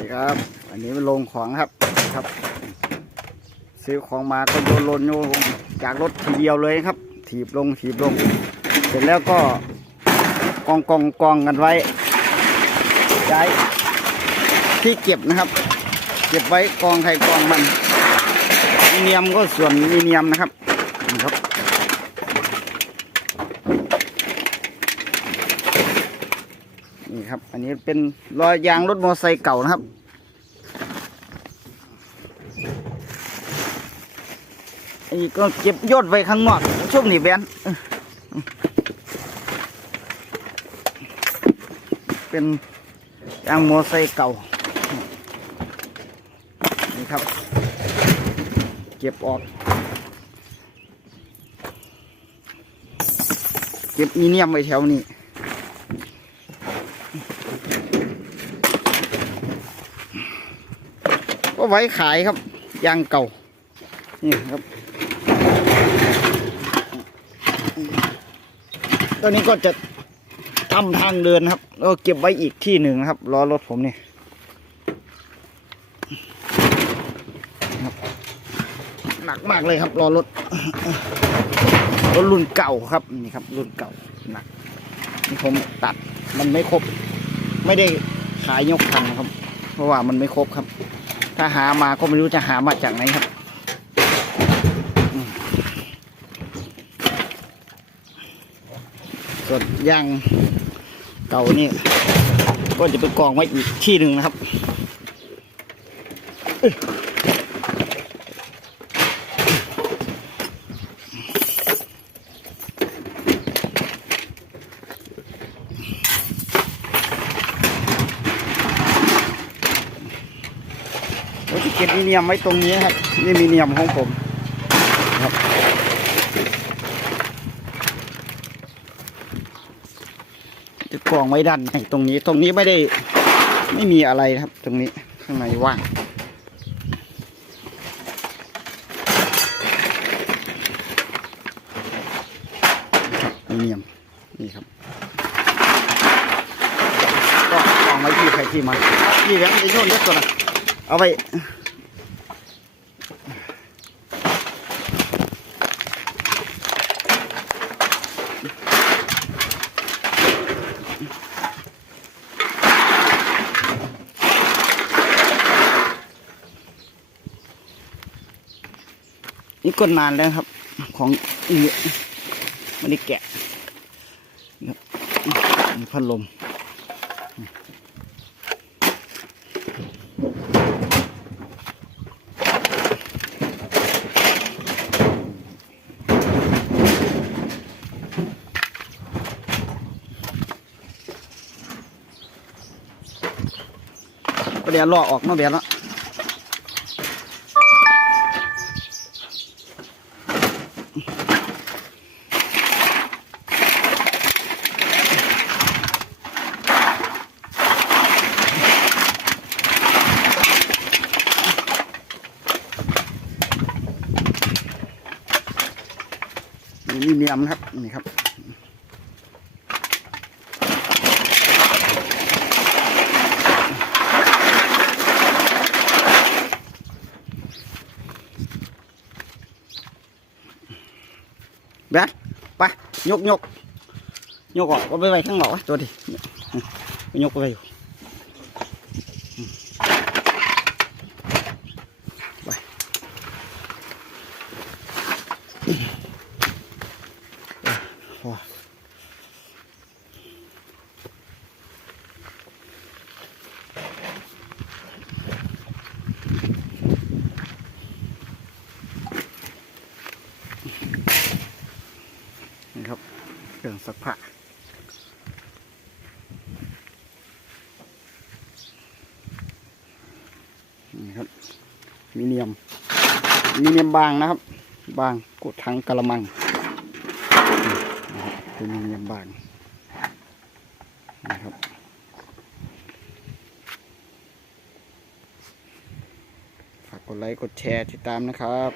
ดีครับอันนี้เป็นลงของครับครับ ซื้อของมาก็โยนลนโยนลงจากรถทีเดียวเลยครับ ถีบลงถีบลง เสร็จแล้วก็กองกองกองกันไว้ย้ายที่เก็บนะครับ เก็บไว้กองใครกองมันมีเนียมก็ส่วนมีเนียมนะครับครับ นี่ครับ อันนี้เป็นรอยยางรถมอเตอร์ไซค์เก่านะครับ อันนี้ก็เก็บยอดไว้ข้างนอกช่วงนี้แบนเออเป็นยางมอเตอร์ไซค์เก่า นี่ครับ เก็บออก เก็บอีเนียมไว้แถวนี้ ก็ไว้ขายครับยางเก่า นี่ครับตอนนี้ก็จะทำทางเดินครับแล้วก็เก็บไว้อีกที่หนึ่งนะครับล้อรถผมเนี่ครับหนักมากเลยครับล้อรถรถรุ่นเก่าครับนี่ครับ รุ่นเก่าหนักนี่ผมตัดมันไม่ครบ ไม่ได้ขายยกคันครับ เพราะว่ามันไม่ครบครับ ถ้าหามาก็ไม่รู้จะหามาจากไหนครับ ส่วนย่างเก่านี่ก็จะไปกองไว้อีกที่หนึ่งนะครับเอ้ยเราจะเก็บมีเนียมไว้ตรงนี้ครับ นี่มีเนียมของผมครับจะกองไว้ด้านในตรงนี้ ตรงนี้ไม่ได้ไม่มีอะไรครับ ตรงนี้ข้างในว่างมีเนียมนี่ครับก็กองไว้ที่ใครที่มันนี่แหละไอ้โน่นเล็กตัวนะเอาไป นี่ก็นานแล้วครับ ของอีไม่ได้แกะนี่พัดลมก็เดี๋ยวรอออกมาแบบแล้ว นี่เนียมนะครับนี่ครับแบนไปยกยกยกออกก็ไปไว้ข้างนอกวะตัวดิไปยกไปอยู่ไป ครับเครื่องซักผ้านี่ครับมีเนียมมีเนียมบางนะครับ บางกดทั้งกะละมังนะครับเป็นมีเนียมบางนะครับฝากกดไลค์กดแชร์ติดตามนะครับ